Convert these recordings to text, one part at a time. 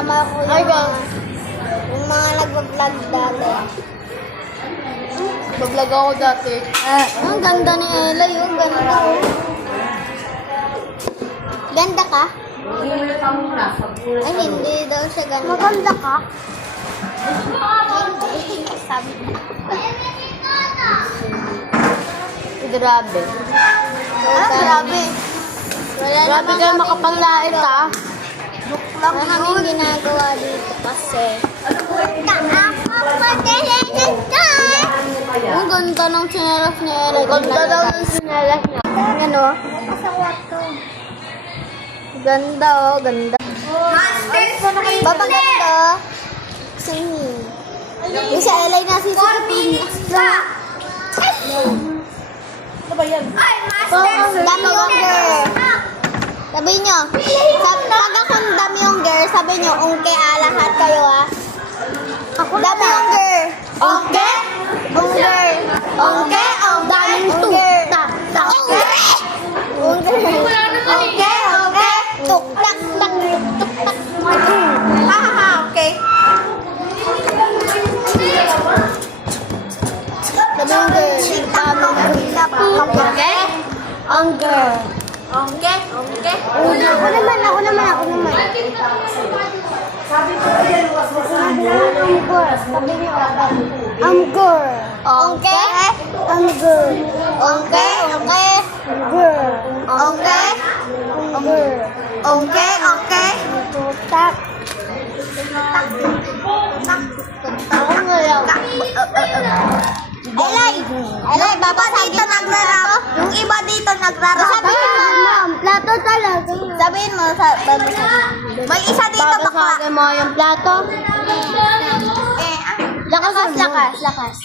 kasama ko yung mga nag-vlog dati. Nag-vlog ako dati. Ang ganda ni Ella, yung ganda. Ganda ka? Ay, hindi daw siya ganda. Maganda ka? Hindi. Sabi na. Grabe. Grabe. Wala Grabe ka makapanglait ha. Wala kaming ginagawa dito kasi. Ang ganda ng sinelas ni Ella. Ganda daw ng sinelas niya. Ano? Ganda oh, ganda. Babaganda. Sini. Yung si Ella na si Ano ba yan? Dami yung girl. Sabi nyo, pag akong dami yung girl, sabi nyo, ungke lahat kayo ah. Dami yung girl. Ungke? Ungke. Ungke? Daming tukta. Ungke? Ungke. Ungke? Ungke? Tuktak. Tuktak. Hahaha, okay. Sabi yung girl. Ungke? Ungke? Ongke? Ongke? Ako naman. Sabi ko yan, sabi niyo, Amgur. Ongke? Amgur. Ongke? Ongke? Ongke? Ongke? Ongke? Ongke? Tutak. Elay, babasagin dito nagrarap. Yung iba dito nagrarap. Sabihin mo, plato talaga. Sabihin mo, may isa dito bakla. Babasagin mo yung plato. Lakas.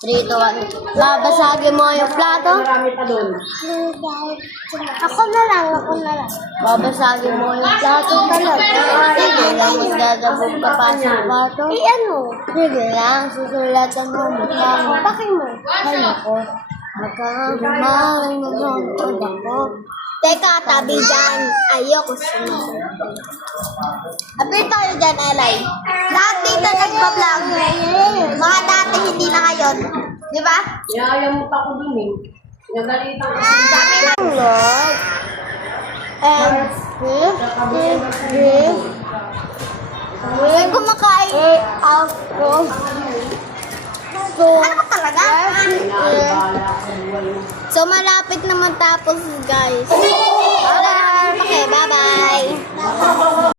3, 2, 1. Babasagin mo yung plato. Ako na lang. Babasagin mo yung plato. Sige lang, magdadabog ka pa sa plato. Ano? Sige lang, susulatan mo mukha mo. Bakit mo? Ay, ako. Magkakahumahan mo yung ako. Teka, tabi dyan. Ayoko sumunod. Apir tayo dyan, Elay. Lahat dito nagpa-vlog. Mga dati, hindi na ngayon. Di ba? Ayaw mo pa ko dun eh. Nagalitan ko. Vlog. May kumakain ako. Ano ba talaga? So, malapit naman tapos, guys. Okay, bye-bye.